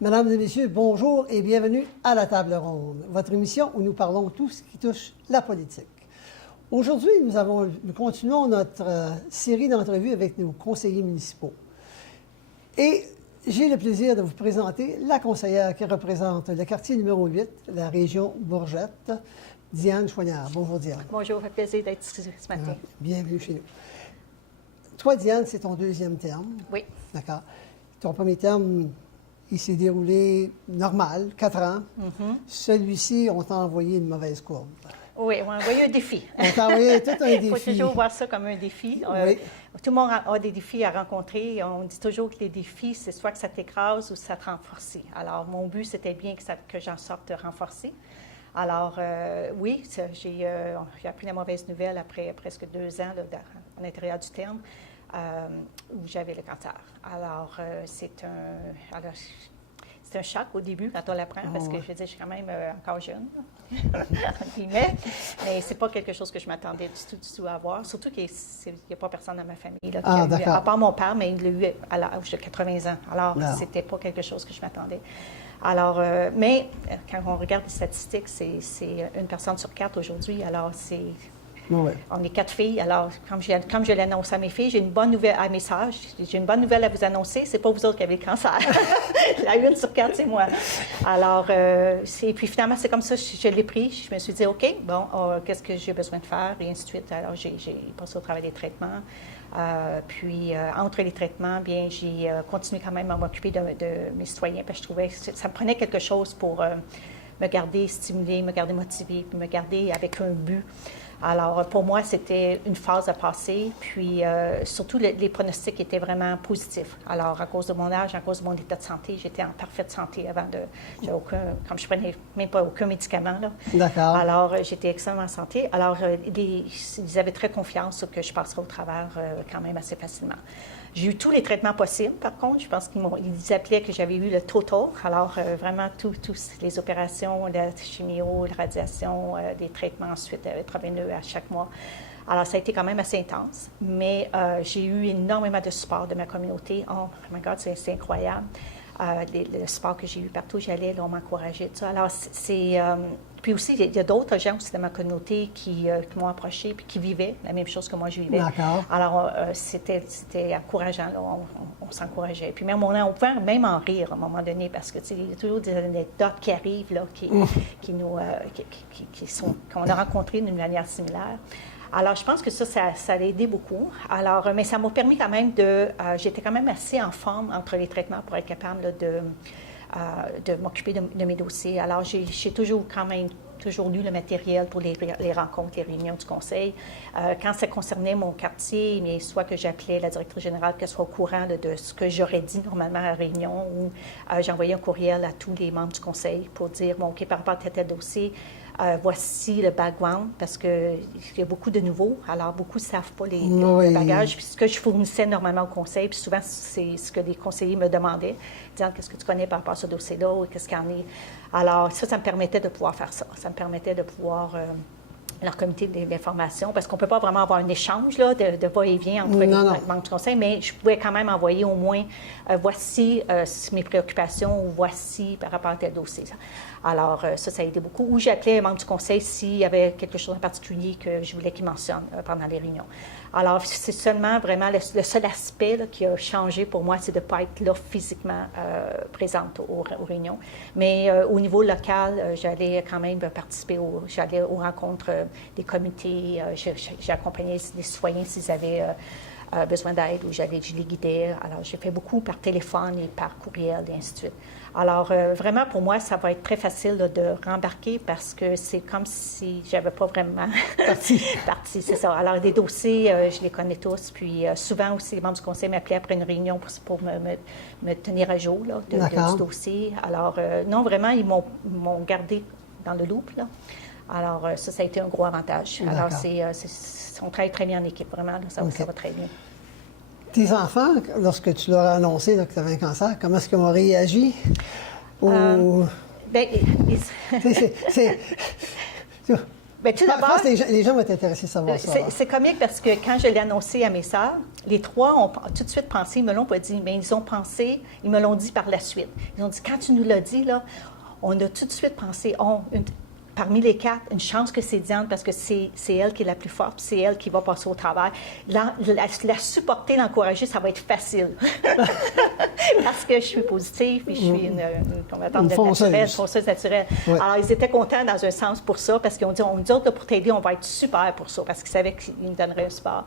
Mesdames et messieurs, bonjour et bienvenue à la Table ronde, votre émission où nous parlons tout ce qui touche la politique. Aujourd'hui, nous continuons notre série d'entrevues avec nos conseillers municipaux. Et j'ai le plaisir de vous présenter la conseillère qui représente le quartier numéro 8, la région Bourgette, Diane Choignard. Bonjour, Diane. Bonjour, ça fait plaisir d'être ici ce matin. Bienvenue chez nous. Toi, Diane, c'est ton deuxième terme. Oui. D'accord. Ton premier terme, il s'est déroulé normal, 4 ans. Celui-ci, on t'a envoyé une mauvaise courbe. Oui, on m'a envoyé un défi. On t'a envoyé tout un défi. Il faut toujours voir ça comme un défi. Oui. Tout le monde a des défis à rencontrer. On dit toujours que les défis, c'est soit que ça t'écrase ou ça te renforce. Alors, mon but, c'était bien que j'en sorte renforcée. Alors, oui, j'ai appris la mauvaise nouvelle après presque 2 ans là, à l'intérieur du terme où j'avais le cancer. Alors, c'est un choc au début quand on l'apprend, parce que je veux dire, je suis quand même encore jeune, entre guillemets, mais c'est pas quelque chose que je m'attendais du tout à avoir, surtout qu'il n'y a pas personne dans ma famille là, qui a eu, à part mon père, mais il l'a eu à l'âge de 80 ans. Alors, c'était pas quelque chose que je m'attendais. Alors, mais quand on regarde les statistiques, c'est 1 personne sur 4 aujourd'hui, alors c'est... Oui. On est 4 filles. Alors, comme je l'ai annoncé à mes filles, j'ai une bonne nouvelle à mes sages. J'ai une bonne nouvelle à vous annoncer. C'est pas vous autres qui avez le cancer. La 1 sur 4, c'est moi. Alors, puis finalement, c'est comme ça, je l'ai pris. Je me suis dit, OK, bon, qu'est-ce que j'ai besoin de faire? Et ainsi de suite. Alors, j'ai passé au travail des traitements. Puis, entre les traitements, bien, j'ai continué quand même à m'occuper de mes citoyens, parce que je trouvais que ça me prenait quelque chose pour me garder stimulée, me garder motivée, puis me garder avec un but. Alors, pour moi, c'était une phase à passer, puis surtout, les pronostics étaient vraiment positifs. Alors, à cause de mon âge, à cause de mon état de santé, j'étais en parfaite santé avant comme je prenais même pas aucun médicament, là. D'accord. Alors, j'étais extrêmement en santé. Alors, ils avaient très confiance que je passerais au travers quand même assez facilement. J'ai eu tous les traitements possibles, par contre. Je pense qu'ils appelaient que j'avais eu le total. Alors, vraiment, toutes les opérations, la chimio, la radiation, des traitements ensuite intraveineux à chaque mois. Alors, ça a été quand même assez intense, mais j'ai eu énormément de support de ma communauté. Oh my God, c'est incroyable. Le support que j'ai eu partout où j'allais, là, on m'encourageait, tout ça. Alors, puis aussi, il y a d'autres gens aussi de ma communauté qui m'ont approché puis qui vivaient la même chose que moi, je vivais. D'accord. Alors, c'était encourageant, là, on s'encourageait. Puis même, on pouvait même en rire à un moment donné, parce que, tu sais, il y a toujours des anecdotes qui arrivent, là, qu'on a rencontrées d'une manière similaire. Alors, je pense que ça a aidé beaucoup. Alors, mais ça m'a permis quand même j'étais quand même assez en forme entre les traitements pour être capable là, de m'occuper de mes dossiers. Alors, j'ai toujours lu le matériel pour les rencontres, les réunions du conseil. Quand ça concernait mon quartier, mais soit que j'appelais la directrice générale, qu'elle soit au courant de ce que j'aurais dit normalement à la réunion, ou j'envoyais un courriel à tous les membres du conseil pour dire, bon, OK, par rapport à tel dossier, voici le background, parce qu'il y a beaucoup de nouveaux, alors beaucoup ne savent pas le bagage. Puis ce que je fournissais normalement au conseil, puis souvent, c'est ce que les conseillers me demandaient, disant qu'est-ce que tu connais par rapport à ce dossier-là, ou qu'est-ce qu'il y en est. Alors, ça me permettait de pouvoir faire ça. Ça me permettait de pouvoir leur comité d'information, parce qu'on ne peut pas vraiment avoir un échange là, de va-et-vient entre les membres du conseil, mais je pouvais quand même envoyer au moins voici mes préoccupations, ou voici par rapport à tel dossier. Alors, ça a aidé beaucoup. Ou j'appelais les membres du conseil s'il y avait quelque chose en particulier que je voulais qu'ils mentionnent pendant les réunions. Alors, c'est seulement vraiment le seul aspect là, qui a changé pour moi, c'est de ne pas être là physiquement présente aux réunions. Mais au niveau local, j'allais quand même participer j'allais aux rencontres des comités, j'accompagnais les citoyens s'ils avaient besoin d'aide, ou je les guidais. Alors, j'ai fait beaucoup par téléphone et par courriel, et ainsi de suite. Alors, vraiment, pour moi, ça va être très facile là, de rembarquer, parce que c'est comme si j'avais pas vraiment parti, c'est ça. Alors, des dossiers, je les connais tous, puis souvent aussi, les membres du conseil m'appelaient après une réunion pour me tenir à jour là, du dossier. Alors, non, vraiment, ils m'ont gardé dans le loop, là. Alors, ça a été un gros avantage. Alors, on travaille très bien en équipe, vraiment, là, ça va très bien. Tes enfants, lorsque tu leur as annoncé là, que tu avais un cancer, comment est-ce qu'ils ont réagi? Bien, tout Je d'abord, pense que les gens vont être intéressés à savoir ça. c'est comique parce que quand je l'ai annoncé à mes sœurs, les trois ont tout de suite pensé, ils me l'ont pas dit, mais ils ont pensé, ils me l'ont dit par la suite. Ils ont dit, quand tu nous l'as dit, là, on a tout de suite pensé, parmi les quatre, une chance que c'est Diane parce que c'est elle qui est la plus forte, c'est elle qui va passer au travail. La supporter, l'encourager, ça va être facile. Parce que je suis positive et je suis une combattante naturelle, fonceuse naturelle. Ouais. Alors, ils étaient contents dans un sens pour ça parce qu'ils ont dit, on dit autres, pour t'aider, on va être super pour ça parce qu'ils savaient qu'ils me donneraient un support.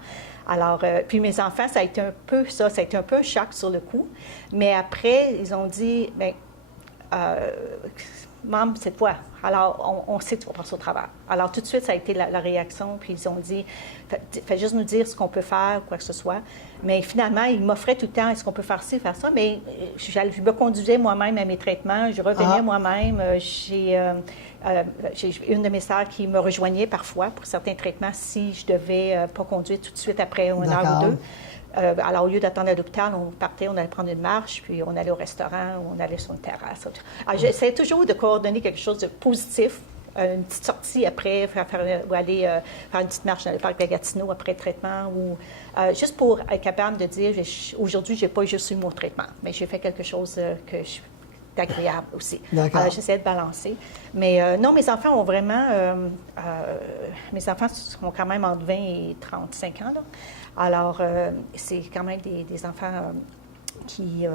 Alors, puis mes enfants, ça a été un peu ça, ça a été un peu un choc sur le coup. Mais après, ils ont dit, bien, maman, c'est toi. Alors, on sait que tu vas passer au travail. Alors, tout de suite, ça a été la réaction. Puis, ils ont dit, fais juste nous dire ce qu'on peut faire, quoi que ce soit. Mais finalement, ils m'offraient tout le temps, est-ce qu'on peut faire ci, faire ça? Mais je me conduisais moi-même à mes traitements. Je revenais moi-même. J'ai une de mes sœurs qui me rejoignait parfois pour certains traitements si je devais pas conduire tout de suite après une heure ou deux. Alors, au lieu d'attendre à l'hôpital, on partait, on allait prendre une marche, puis on allait au restaurant, on allait sur une terrasse. Alors, j'essaie toujours de coordonner quelque chose de positif, une petite sortie après, ou aller faire une petite marche dans le parc de la Gatineau après le traitement, ou juste pour être capable de dire, aujourd'hui, je n'ai pas juste eu mon traitement, mais j'ai fait quelque chose d'agréable aussi. Alors, j'essaie de balancer. Mais non, mes enfants ont vraiment... mes enfants sont quand même entre 20 et 35 ans, là. Alors, c'est quand même des enfants qui...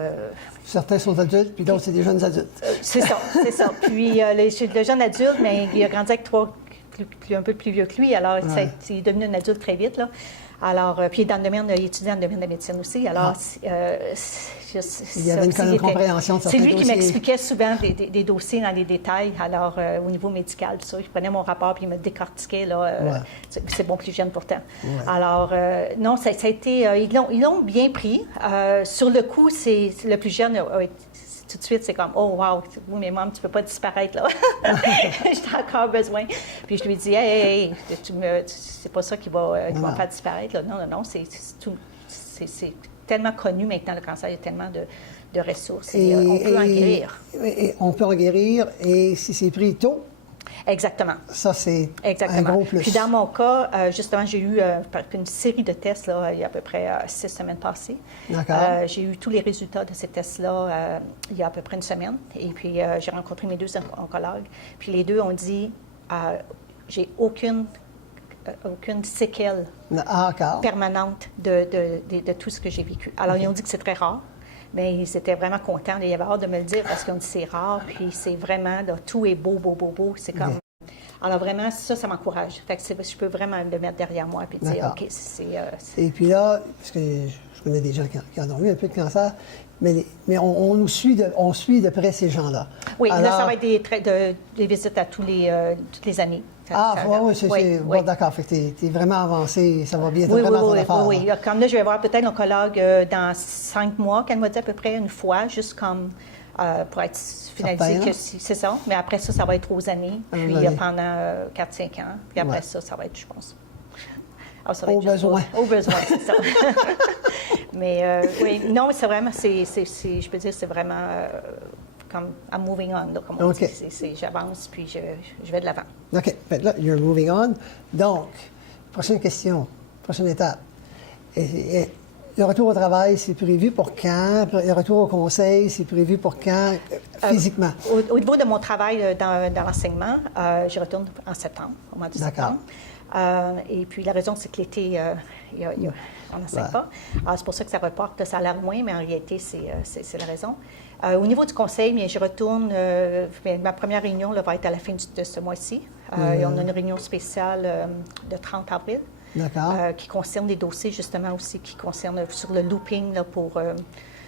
Certains sont adultes, puis d'autres, c'est des jeunes adultes. C'est ça, c'est ça. Puis, le jeune adulte, mais il a grandi avec un peu plus vieux que lui, alors il est devenu un adulte très vite, là. Alors, puis il étudie dans le domaine de la médecine aussi. Alors, il y avait une compréhension de certains dossiers. C'est lui qui m'expliquait souvent des dossiers dans les détails. Alors, au niveau médical, tout ça, il prenait mon rapport puis il me décortiquait. Là, c'est bon plus jeune pourtant. Ouais. Alors, non, ça a été... ils l'ont bien pris. Sur le coup, le plus jeune tout de suite, c'est comme, oh, wow, oui, mais maman, tu ne peux pas disparaître, là. J'ai encore besoin. Puis je lui dis, hey, c'est pas ça qui va me faire disparaître, là. Non, c'est tellement connu maintenant, le cancer, il y a tellement de ressources. Et on peut en guérir. Et on peut en guérir, et si c'est pris tôt, exactement. Ça, c'est un gros plus. Puis dans mon cas, justement, j'ai eu une série de tests là, il y a à peu près 6 semaines passées. D'accord. J'ai eu tous les résultats de ces tests-là il y a à peu près une semaine. Et puis, j'ai rencontré mes 2 oncologues. Puis les 2 ont dit, j'ai aucune séquelle permanente de tout ce que j'ai vécu. Alors, ils ont dit que c'est très rare. Mais ils étaient vraiment contents. Ils avaient hâte de me le dire parce qu'ils ont dit c'est rare, puis c'est vraiment, là, tout est beau, beau, beau, beau. C'est comme... Alors vraiment, ça m'encourage. Fait que je peux vraiment le mettre derrière moi et dire, OK, c'est... Et puis là, parce que je connais des gens qui en ont eu un peu de cancer, mais on suit de près ces gens-là. Oui, alors, là, ça va être des visites à toutes les années. Bon, d'accord. Fait que t'es vraiment avancé, ça va bien, vraiment ton affaire. Oui. Comme là, je vais voir peut-être l'oncologue dans 5 mois, qu'elle m'a dit à peu près une fois, juste comme pour être finalisé que c'est ça. Mais après ça, ça va être aux années, puis pendant 4-5 ans. Puis après ça va être, je pense... Au besoin. Au besoin, c'est ça. Mais oui, non, c'est vraiment, je peux dire, c'est vraiment... comme I'm moving on, là, comme on dit. J'avance, puis je vais de l'avant. OK. Là, you're moving on. Donc, prochaine question, prochaine étape. Le retour au travail, c'est prévu pour quand? Le retour au conseil, c'est prévu pour quand, physiquement? Au niveau de mon travail dans l'enseignement, je retourne en septembre, au mois de septembre. Et puis, la raison, c'est que l'été, on n'enseigne pas. Alors, c'est pour ça que ça reporte. Ça a l'air loin, mais en réalité, c'est la raison. Au niveau du conseil, bien, je retourne. Ma première réunion là, va être à la fin de ce mois-ci. Et on a une réunion spéciale le 30 avril qui concerne des dossiers, justement, aussi, qui concernent sur le looping là, pour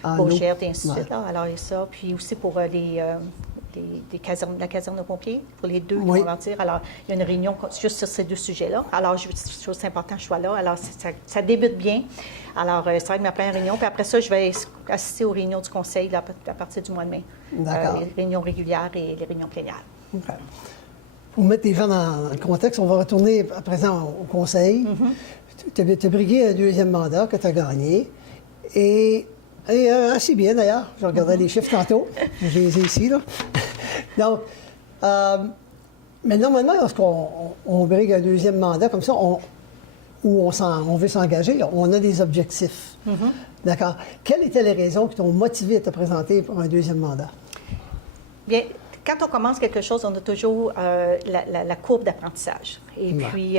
Beauchère et ainsi de suite. Alors, il y a ça. Puis aussi pour la caserne de pompiers, pour les 2 qui vont partir. Alors, il y a une réunion juste sur ces 2 sujets-là. Alors, c'est important que je sois là. Alors, ça débute bien. Alors, ça va être ma première réunion. Puis après ça, je vais assister aux réunions du conseil là, à partir du mois de mai. Les réunions régulières et les réunions plénières. Okay. Pour mettre les gens dans le contexte, on va retourner à présent au conseil. Tu as brigué un 2e mandat que tu as gagné. Et assez bien, d'ailleurs. Je regardais les chiffres tantôt. Je les ai ici, là. Donc, Mais normalement, lorsqu'on brigue un deuxième mandat comme ça, où on veut s'engager, on a des objectifs. D'accord. Quelles étaient les raisons qui t'ont motivé à te présenter pour un deuxième mandat? Bien, quand on commence quelque chose, on a toujours la courbe d'apprentissage. Et puis,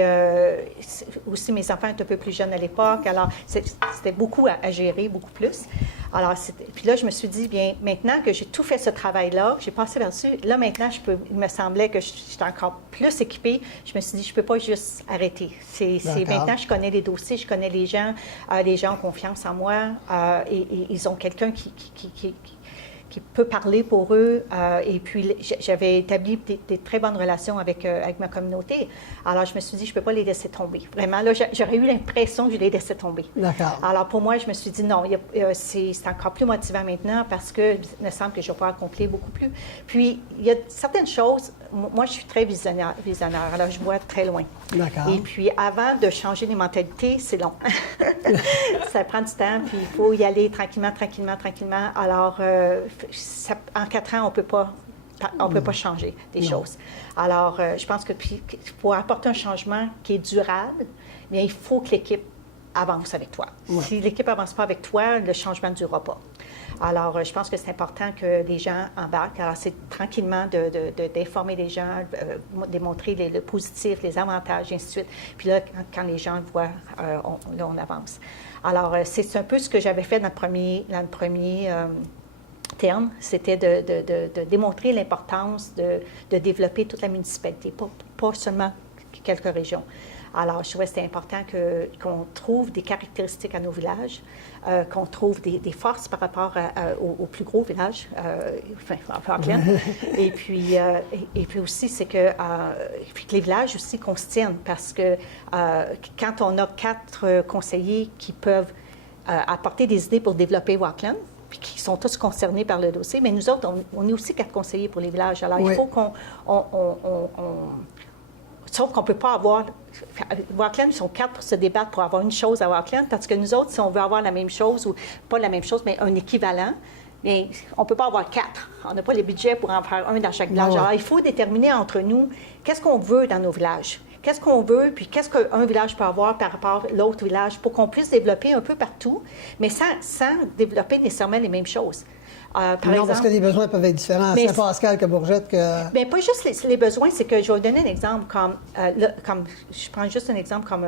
aussi, mes enfants étaient un peu plus jeunes à l'époque, alors c'était beaucoup à gérer, beaucoup plus. Alors, puis là, je me suis dit, bien, maintenant que j'ai tout fait ce travail-là, j'ai passé là-dessus, là, maintenant, il me semblait que j'étais encore plus équipée. Je me suis dit, je ne peux pas juste arrêter. Maintenant, je connais les dossiers, je connais les gens ont confiance en moi, et ils ont quelqu'un qui peut parler pour eux. Et puis, j'avais établi des très bonnes relations avec ma communauté. Alors, je me suis dit, je ne peux pas les laisser tomber. Vraiment, là, j'aurais eu l'impression que je les laissais tomber. D'accord. Alors, pour moi, je me suis dit, non, c'est encore plus motivant maintenant parce que il me semble que je vais pouvoir accomplir beaucoup plus. Puis, il y a certaines choses, moi, je suis très visionnaire. Alors, je vois très loin. D'accord. Et puis, avant de changer les mentalités, c'est long. Ça prend du temps, puis il faut y aller tranquillement. Alors, en 4 ans, on ne peut pas changer des choses. Alors, je pense que pour apporter un changement qui est durable, bien, il faut que l'équipe avance avec toi. Ouais. Si l'équipe n'avance pas avec toi, le changement ne durera pas. Alors, je pense que c'est important que les gens embarquent. Alors, c'est tranquillement d'informer les gens, démontrer le positif, les avantages, et ainsi de suite. Puis là, quand les gens le voient, on avance. Alors, c'est un peu ce que j'avais fait dans le premier terme, c'était de démontrer l'importance de développer toute la municipalité, pas seulement quelques régions. Alors, je trouvais que c'était important qu'on trouve des caractéristiques à nos villages, qu'on trouve des forces par rapport aux plus gros villages, Auckland. Et puis aussi, c'est que les villages aussi qu'on se tienne, parce que quand on a 4 conseillers qui peuvent apporter des idées pour développer Auckland, puis qui sont tous concernés par le dossier, mais nous autres, on est aussi 4 conseillers pour les villages. Alors, il faut qu'on... Sauf qu'on ne peut pas avoir... Auckland, ils sont 4 pour se débattre pour avoir une chose à Auckland, parce que nous autres, si on veut avoir la même chose, ou pas la même chose, mais un équivalent, mais on ne peut pas avoir 4. On n'a pas les budgets pour en faire un dans chaque village. Alors, il faut déterminer entre nous qu'est-ce qu'on veut dans nos villages. Qu'est-ce qu'on veut, puis qu'est-ce qu'un village peut avoir par rapport à l'autre village pour qu'on puisse développer un peu partout, mais sans développer nécessairement les mêmes choses. Par exemple, parce que les besoins peuvent être différents à Saint-Pascal que Bourgette que... Bien, pas juste les besoins, c'est que je vais vous donner un exemple je prends juste un exemple comme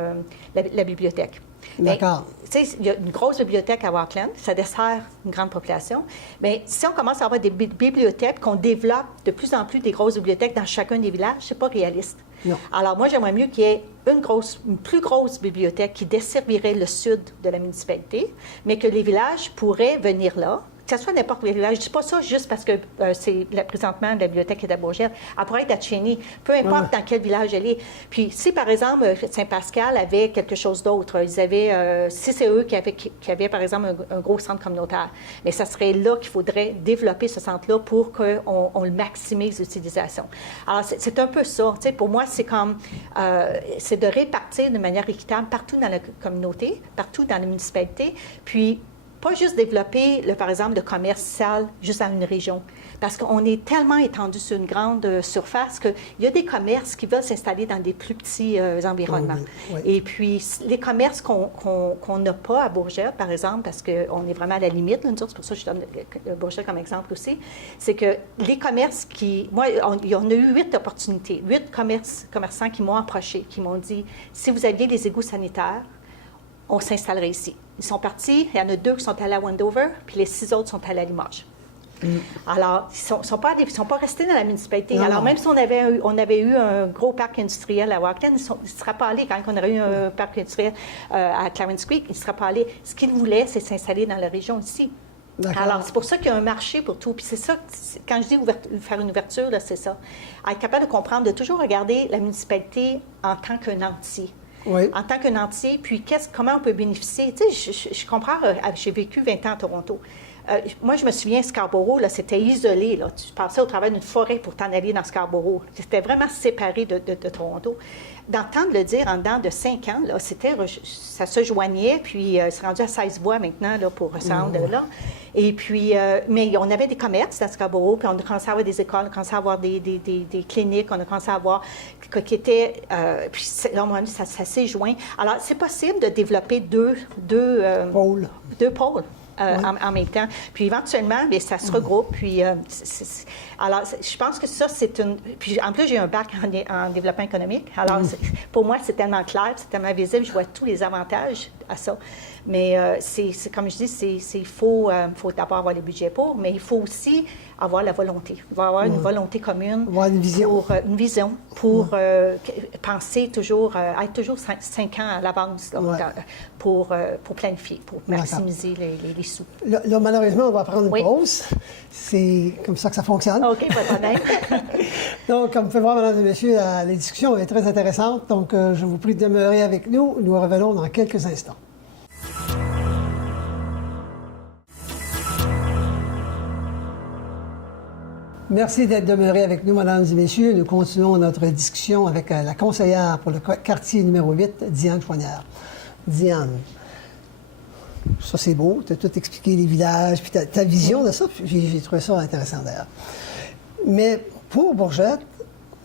la bibliothèque. D'accord. Tu sais, il y a une grosse bibliothèque à Auckland, ça dessert une grande population. Mais si on commence à avoir des bibliothèques, qu'on développe de plus en plus des grosses bibliothèques dans chacun des villages, c'est pas réaliste. Non. Alors, moi, j'aimerais mieux qu'il y ait une plus grosse bibliothèque qui desservirait le sud de la municipalité, mais que les villages pourraient venir là, que ce soit n'importe quel village. Je ne dis pas ça juste parce que présentement, la bibliothèque est à Bourgette. Elle pourrait être à Cheney, peu importe dans quel village elle est. Puis, si, par exemple, Saint-Pascal avait quelque chose d'autre, ils avaient, si c'est eux qui avaient, par exemple, un gros centre communautaire, mais ça serait là qu'il faudrait développer ce centre-là pour qu'on le maximise l'utilisation. Alors, c'est un peu ça. Tu sais, pour moi, c'est comme, c'est de répartir de manière équitable partout dans la communauté, partout dans la municipalité, puis pas juste développer, par exemple, le commercial juste dans une région. Parce qu'on est tellement étendu sur une grande surface qu'il y a des commerces qui veulent s'installer dans des plus petits environnements. Oui. Et puis, les commerces qu'on n'a pas à Bourgette, par exemple, parce qu'on est vraiment à la limite, là, c'est pour ça que je donne Bourgette comme exemple aussi, c'est que les commerces moi, on a eu 8 opportunités, 8 commerçants qui m'ont approché, qui m'ont dit, si vous aviez les égouts sanitaires, on s'installerait ici. Ils sont partis, il y en a 2 qui sont allés à Wendover, puis les 6 autres sont allés à Limoges. Alors, ils ne sont pas restés dans la municipalité. Non. Alors, même si on avait eu un gros parc industriel à Auckland, ils ne seraient pas allés. Quand on aurait eu un parc industriel à Clarence Creek, ils ne seraient pas allés. Ce qu'ils voulaient, c'est s'installer dans la région ici. Alors, c'est pour ça qu'il y a un marché pour tout. Puis c'est ça, quand je dis faire une ouverture, là, c'est ça. Être capable de comprendre, de toujours regarder la municipalité en tant qu'un entier. Oui. En tant qu'un entier, puis comment on peut bénéficier. Tu sais, je comprends, j'ai vécu 20 ans à Toronto. moi, je me souviens, Scarborough, là, c'était isolé. Là. Tu passais au travers d'une forêt pour t'en aller dans Scarborough. C'était vraiment séparé de Toronto. D'entendre le dire en dedans de 5 ans, là, ça se joignait, puis c'est rendu à 16 voies maintenant là, pour se rendre là. Et puis, mais on avait des commerces dans Scarborough, puis on a commencé à avoir des écoles, on a commencé à avoir des cliniques, on a commencé à avoir qui étaient... puis là, ça s'est joint. Alors, c'est possible de développer deux pôles. En même temps. Puis éventuellement, bien, ça se regroupe. Puis, alors, je pense que ça, c'est une... Puis en plus, j'ai un bac en développement économique. Alors, pour moi, c'est tellement clair, c'est tellement visible. Je vois tous les avantages à ça. Mais c'est comme je dis, il faut d'abord avoir les budgets pour, mais il faut aussi avoir la volonté. Il va y avoir une volonté commune. Avoir une vision. Une vision pour penser toujours, être toujours 5 ans à l'avance là, pour planifier, pour maximiser les sous. Là, malheureusement, on va prendre une pause. C'est comme ça que ça fonctionne. OK, pas de problème. Donc, comme vous pouvez voir, mesdames et messieurs, la discussion est très intéressante. Donc, je vous prie de demeurer avec nous. Nous revenons dans quelques instants. Merci d'être demeurés avec nous, mesdames et messieurs. Nous continuons notre discussion avec la conseillère pour le quartier numéro 8, Diane Chouanière. Diane, ça c'est beau, tu as tout expliqué, les villages, puis ta vision de ça, j'ai trouvé ça intéressant d'ailleurs. Mais pour Bourgette,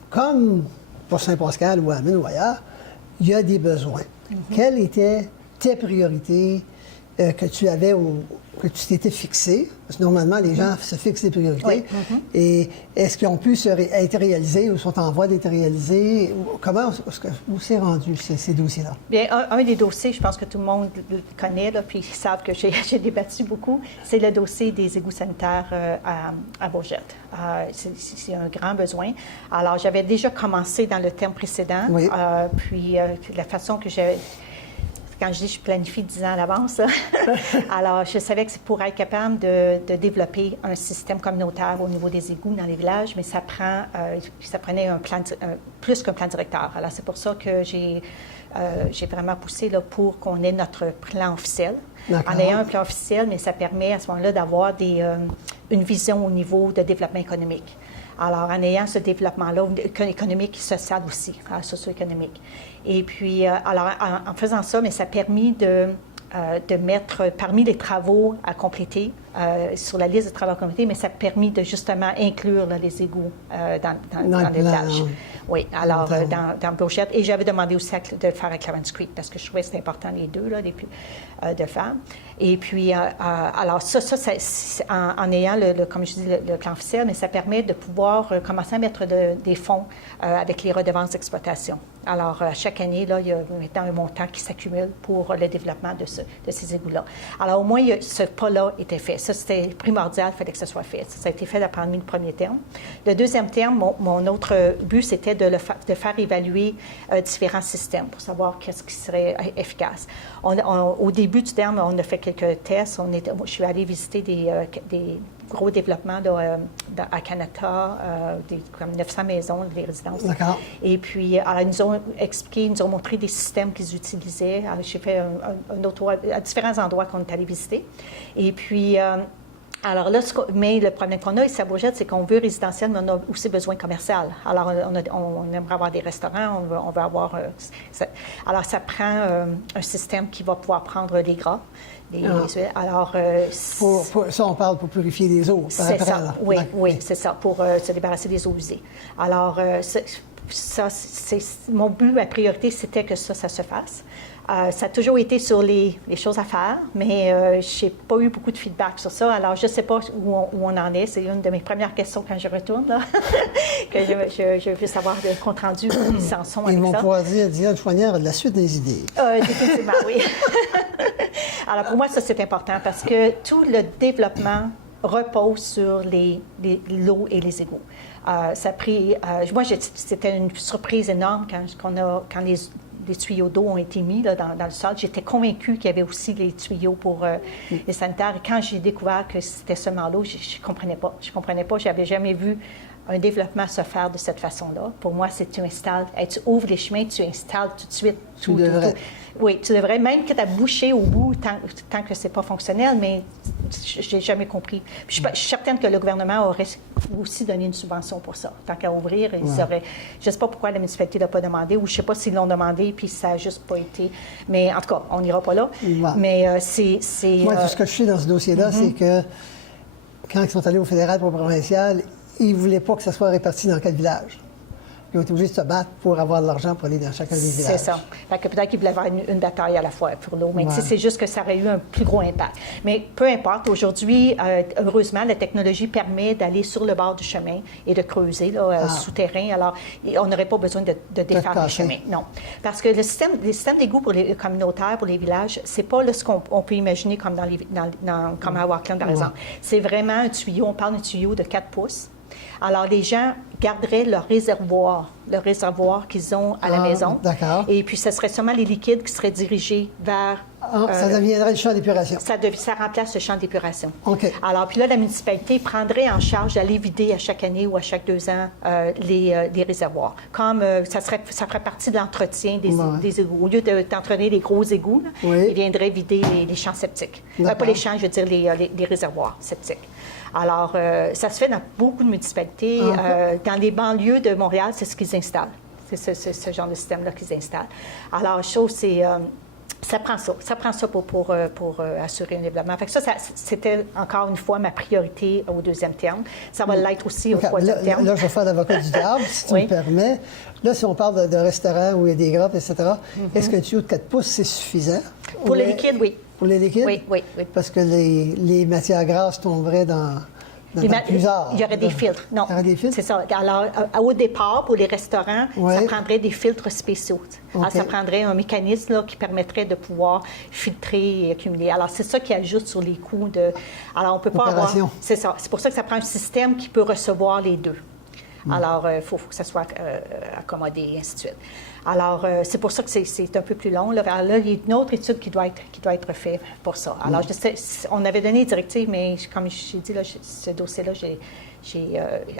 comme pour Saint-Pascal ou Amin ou ailleurs, il y a des besoins. Quelles étaient tes priorités que tu avais que tu t'étais fixé? Parce que normalement, les gens se fixent des priorités. Et est-ce qu'ils ont pu être réalisés ou sont en voie d'être réalisés? Comment où c'est rendu ces dossiers-là? Bien, un des dossiers, je pense que tout le monde le connaît, là, puis ils savent que j'ai débattu beaucoup, c'est le dossier des égouts sanitaires à Bourgette. C'est un grand besoin. Alors, j'avais déjà commencé dans le terme précédent, puis la façon que j'ai... Quand je dis je planifie 10 ans à l'avance, alors je savais que c'est pour être capable de développer un système communautaire au niveau des égouts dans les villages, mais ça prenait plus qu'un plan directeur. Alors c'est pour ça que j'ai vraiment poussé là, pour qu'on ait notre plan officiel. En ayant un plan officiel, mais ça permet à ce moment-là d'avoir une vision au niveau de développement économique. Alors, en ayant ce développement-là, économique et social aussi, socio-économique. Et puis, alors, en faisant ça, mais ça a permis de mettre parmi les travaux à compléter sur la liste de travaux à compléter, mais ça a permis de justement inclure là, les égouts dans les villages. Oui, alors dans Bourgette. Et j'avais demandé aussi de le faire à Clarence Creek parce que je trouvais que c'était important les deux, là, de faire. Et puis, alors ça en ayant, comme je dis, le plan officiel, mais ça permet de pouvoir commencer à mettre des fonds avec les redevances d'exploitation. Alors, chaque année, là, il y a maintenant un montant qui s'accumule pour le développement de ces égouts-là. Alors, au moins, ce pas-là était fait. Ça, c'était primordial, il fallait que ça soit fait. Ça a été fait pendant le premier terme. Le deuxième terme, mon autre but, c'était de faire évaluer différents systèmes pour savoir qu'est-ce qui serait efficace. Au début du terme, on a fait quelques tests. Je suis allée visiter des gros développement à Canada, comme 900 maisons, des résidences. D'accord. Et puis, alors, ils nous ont expliqué, ils nous ont montré des systèmes qu'ils utilisaient. Alors, j'ai fait un autre tour à différents endroits qu'on est allé visiter. Et puis, alors là, mais le problème qu'on a ici à Bourgette, c'est qu'on veut résidentiel, mais on a aussi besoin commercial. Alors, on aimerait avoir des restaurants, on veut avoir... alors, ça prend un système qui va pouvoir prendre les gras. Alors, ça, on parle pour purifier les eaux. C'est ça, là. Oui, c'est ça, pour se débarrasser des eaux usées. Alors, mon but, ma priorité, c'était que ça se fasse. Ça a toujours été sur les choses à faire, mais je n'ai pas eu beaucoup de feedback sur ça. Alors, je ne sais pas où on en est. C'est une de mes premières questions quand je retourne, là, que je veux savoir le compte rendu où ils en sont avec ça. Ils vont pouvoir dire, Diane Chouanière a de la suite des idées. Définitivement, oui. Alors, pour moi, ça, c'est important parce que tout le développement repose sur l'eau et les égouts. Ça a pris... moi, c'était une surprise énorme quand les tuyaux d'eau ont été mis là, dans le sol. J'étais convaincue qu'il y avait aussi les tuyaux pour les sanitaires. Et quand j'ai découvert que c'était seulement l'eau, je ne comprenais pas. Je ne comprenais pas. Je n'avais jamais vu un développement se faire de cette façon-là. Pour moi, c'est tu installes, tu ouvres les chemins, tu installes tout de suite tout. Oui, tu devrais, même que tu as bouché au bout tant que ce n'est pas fonctionnel, mais je n'ai jamais compris. Puis je suis certaine que le gouvernement aurait aussi donné une subvention pour ça. Tant qu'à ouvrir, ils auraient... Je ne sais pas pourquoi la municipalité ne l'a pas demandé, ou je ne sais pas s'ils l'ont demandé, puis ça n'a juste pas été... Mais en tout cas, on n'ira pas là. Mais c'est... Moi, tout ce que je sais dans ce dossier-là, c'est que quand ils sont allés au fédéral pour le provincial, ils ne voulaient pas que ça soit réparti dans quel village. Ils ont été obligés de se battre pour avoir de l'argent pour aller dans chacun des villages. C'est ça. Fait que peut-être qu'ils voulaient avoir une bataille à la fois pour l'eau, mais c'est juste que ça aurait eu un plus gros impact. Mais peu importe, aujourd'hui, heureusement, la technologie permet d'aller sur le bord du chemin et de creuser souterrain. Alors, on n'aurait pas besoin de défaire le chemin. Non. Parce que les systèmes d'égout pour les communautaires, pour les villages, c'est pas là, ce qu'on peut imaginer comme comme à Auckland, par exemple. C'est vraiment un tuyau, on parle d'un tuyau de 4 pouces. Alors, les gens garderaient leur réservoir qu'ils ont à la maison. D'accord. Et puis, ce serait seulement les liquides qui seraient dirigés vers... ça deviendrait le champ d'épuration. Ça remplace le champ d'épuration. OK. Alors, puis là, la municipalité prendrait en charge d'aller vider à chaque année ou à chaque 2 ans les réservoirs. Comme ça ferait partie de l'entretien des égouts. Au lieu d'entretenir les gros égouts, ils viendraient vider les champs septiques. Pas les champs, je veux dire les réservoirs septiques. Alors, ça se fait dans beaucoup de municipalités. Dans les banlieues de Montréal, c'est ce qu'ils installent. C'est ce genre de système-là qu'ils installent. Alors, chose, c'est... ça prend ça pour assurer un développement. Fait que ça, c'était encore une fois ma priorité au 2e terme. Ça va l'être aussi au 3e terme. Là, je vais faire l'avocat du diable, si tu me permets. Là, si on parle de restaurants où il y a des grappes, etc., est-ce qu'un tuyau de 4 pouces, c'est suffisant? Pour les liquides, oui. Pour les liquides? Oui. Parce que les matières grasses tomberaient dans le puisard. Il y aurait des filtres. Non. Il y aurait des filtres? C'est ça. Alors, au départ, pour les restaurants, ça prendrait des filtres spéciaux. Alors, ça prendrait un mécanisme là, qui permettrait de pouvoir filtrer et accumuler. Alors, c'est ça qui ajoute sur les coûts de... Alors, on ne peut pas avoir... C'est ça. C'est pour ça que ça prend un système qui peut recevoir les deux. Alors, il faut que ça soit accommodé, et ainsi de suite. Alors, c'est pour ça que c'est un peu plus long. Là. Alors, là, il y a une autre étude qui doit être faite pour ça. Alors, on avait donné des directives, mais comme j'ai dit, là, ce dossier-là,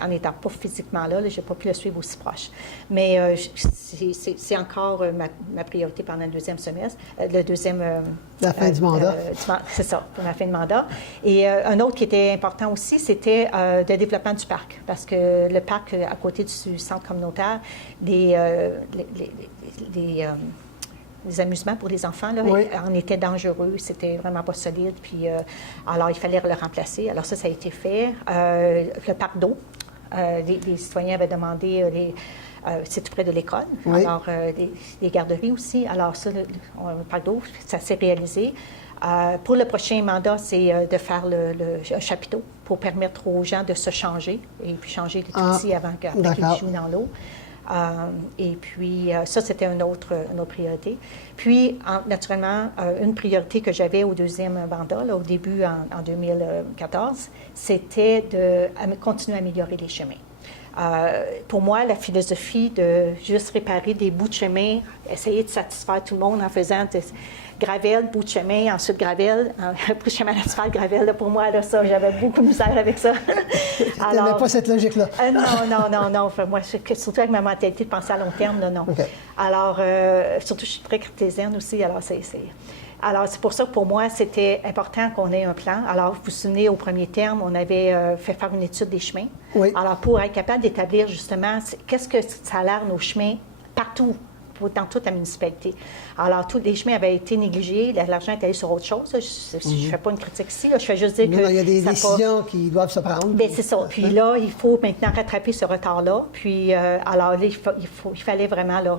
en n'étant pas physiquement là, je n'ai pas pu le suivre aussi proche. Mais c'est encore ma priorité pendant le 2e semestre, le 2e... la fin du mandat. C'est ça, pour la fin de mandat. Et un autre qui était important aussi, c'était le développement du parc. Parce que le parc, à côté du centre communautaire, les amusements pour les enfants en étaient dangereux, c'était vraiment pas solide, puis alors il fallait le remplacer. Alors ça a été fait. Le parc d'eau, les citoyens avaient demandé, c'est tout près de l'école, alors les garderies aussi. Alors ça, le parc d'eau, ça s'est réalisé. Pour le prochain mandat, c'est de faire un chapiteau pour permettre aux gens de se changer et puis changer les outils avant qu'ils jouent dans l'eau. Et puis, ça, c'était une autre priorité. Puis, naturellement, une priorité que j'avais au 2e mandat, là, au début, en 2014, c'était de continuer à améliorer les chemins. Pour moi, la philosophie de juste réparer des bouts de chemin, essayer de satisfaire tout le monde en faisant gravel, bout de chemin, ensuite gravel, bout de chemin asphalte, gravel, là, pour moi, là, ça, j'avais beaucoup de misère avec ça. Tu n'avais pas cette logique-là? Non. Enfin, moi, surtout avec ma mentalité de penser à long terme, là, non. Okay. Alors, surtout, je suis très cartésienne aussi, alors c'est pour ça que pour moi, c'était important qu'on ait un plan. Alors, vous vous souvenez, au premier terme, on avait fait faire une étude des chemins. Oui. Alors, pour être capable d'établir justement, qu'est-ce que ça a l'air nos chemins partout, dans toute la municipalité. Alors, tous les chemins avaient été négligés, l'argent est allé sur autre chose. Je ne fais pas une critique ici, là. Je fais juste dire que... Il y a des décisions qui doivent se prendre. Bien, c'est ça. Puis là, il faut maintenant rattraper ce retard-là. Puis, alors là, il fallait vraiment là,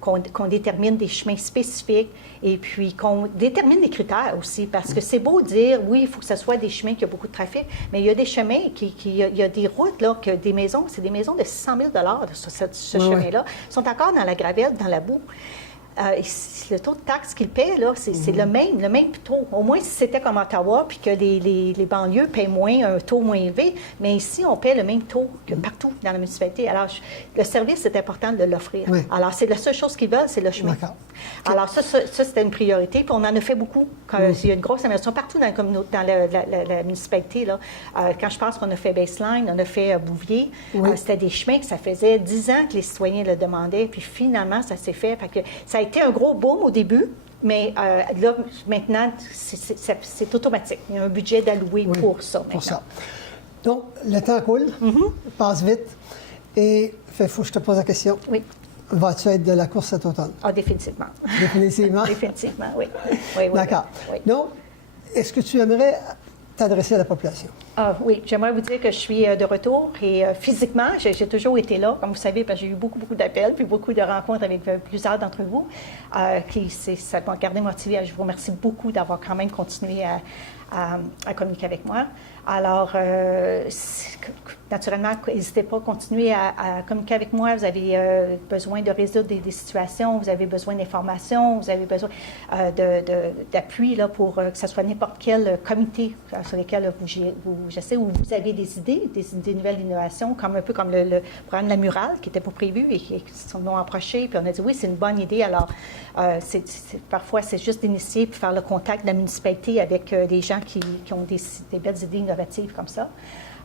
qu'on détermine des chemins spécifiques et puis qu'on détermine des critères aussi. Parce que c'est beau dire, oui, il faut que ce soit des chemins qui ont beaucoup de trafic, mais il y a des chemins, il y a des routes, là, que des maisons, c'est des maisons de 600 000 sur ce chemin-là, sont encore dans la gravelle, dans la boue. Le taux de taxe qu'ils paient, là, c'est le même taux. Au moins, si c'était comme Ottawa, puis que les banlieues paient un taux moins élevé, mais ici, on paie le même taux que partout dans la municipalité. Alors, le service, c'est important de l'offrir. Oui. Alors, c'est la seule chose qu'ils veulent, c'est le chemin. Alors, ça c'était une priorité, puis on en a fait beaucoup. Il y a une grosse amélioration partout dans la municipalité. Là. Quand je pense qu'on a fait Baseline, on a fait Bouvier, c'était des chemins que ça faisait 10 ans que les citoyens le demandaient, puis finalement, ça s'est fait. Fait que ça a été un gros boom au début. Mais là, maintenant, c'est automatique. Il y a un budget d'allouer pour ça maintenant. Pour ça. Donc, le temps coule, passe vite. Et il faut que je te pose la question. Oui. Vas-tu être de la course cet automne? Ah, définitivement. Définitivement? Définitivement, oui. Oui. D'accord. Oui. Donc, est-ce que tu aimerais t'adresser à la population? Ah, oui, j'aimerais vous dire que je suis de retour et physiquement, j'ai toujours été là, comme vous savez, parce que j'ai eu beaucoup d'appels puis beaucoup de rencontres avec plusieurs d'entre vous ça m'a gardé motivée. Je vous remercie beaucoup d'avoir quand même continué à communiquer avec moi. Alors, naturellement, n'hésitez pas à continuer à communiquer avec moi. Vous avez besoin de résoudre des situations, vous avez besoin d'informations, vous avez besoin d'appui là, pour que ce soit n'importe quel comité sur lequel je sais où vous avez des idées nouvelles innovations, un peu comme le programme de la murale qui n'était pas prévu et qui nous ont approchés. Puis on a dit oui, c'est une bonne idée. Alors, parfois, c'est juste d'initier puis faire le contact de la municipalité avec des gens qui ont des belles idées innovatives comme ça.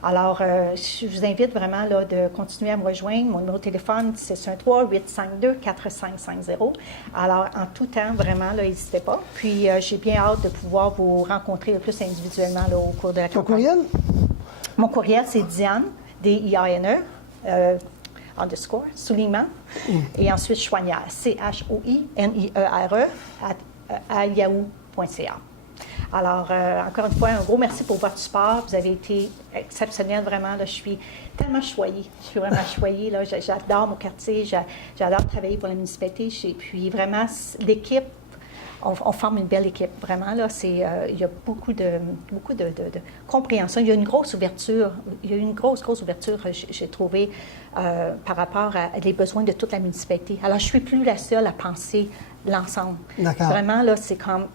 Alors, je vous invite vraiment là, de continuer à me rejoindre. Mon numéro de téléphone, c'est 613-852-4550. Alors, en tout temps, vraiment, n'hésitez pas. Puis, j'ai bien hâte de pouvoir vous rencontrer le plus individuellement là, au cours de la campagne. Ton courriel? Mon courriel, c'est Diane, D-I-A-N-E, _ soulignement, et ensuite Choinière, CHOINIERE, à yahoo.ca. Alors, encore une fois, un gros merci pour votre support. Vous avez été exceptionnel, vraiment. Là, je suis tellement choyée. Je suis vraiment choyée. Là. J'adore mon quartier. J'adore travailler pour la municipalité. Et puis, vraiment, l'équipe, on forme une belle équipe. Vraiment, là, il y a beaucoup de compréhension. Il y a une grosse ouverture. Il y a une grosse ouverture, j'ai trouvé, par rapport à les besoins de toute la municipalité. Alors, je ne suis plus la seule à penser l'ensemble. D'accord. Vraiment, là, c'est comme...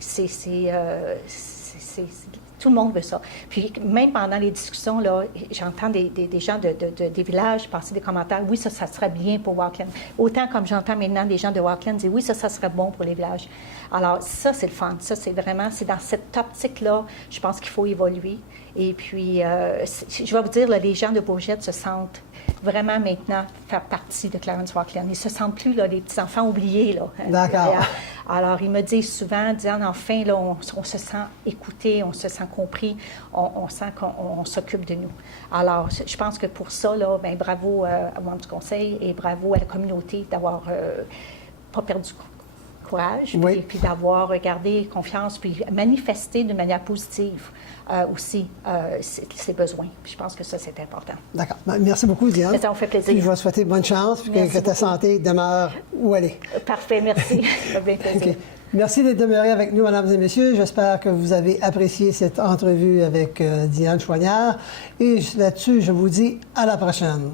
tout le monde veut ça. Puis même pendant les discussions, là, j'entends des gens des villages passer des commentaires. Oui, ça serait bien pour Walkland. Autant comme j'entends maintenant des gens de Walkland dire oui, ça serait bon pour les villages. Alors ça, c'est le fun. Ça, c'est dans cette optique-là, je pense qu'il faut évoluer. Et puis, je vais vous dire, là, les gens de Bourgette se sentent vraiment maintenant faire partie de Clarence Walkland. Ils ne se sentent plus là, les petits-enfants oubliés. Là. D'accord. Alors, ils me disent souvent, Diane, enfin, là, on se sent écouté, on se sent compris, on sent qu'on s'occupe de nous. Alors, je pense que pour ça, là, bien, bravo aux membres du conseil et bravo à la communauté d'avoir pas perdu courage, oui. puis d'avoir gardé confiance, puis manifesté d'une manière positive aussi ses besoins. Puis je pense que ça, c'est important. D'accord. Merci beaucoup, Diane. Ça me fait plaisir. Puis je vais te souhaiter bonne chance, puis que ta santé demeure où elle est. Parfait, merci. Ça fait bien plaisir. Okay. Merci d'être demeurés avec nous, mesdames et messieurs. J'espère que vous avez apprécié cette entrevue avec Diane Choinière. Et là-dessus, je vous dis à la prochaine.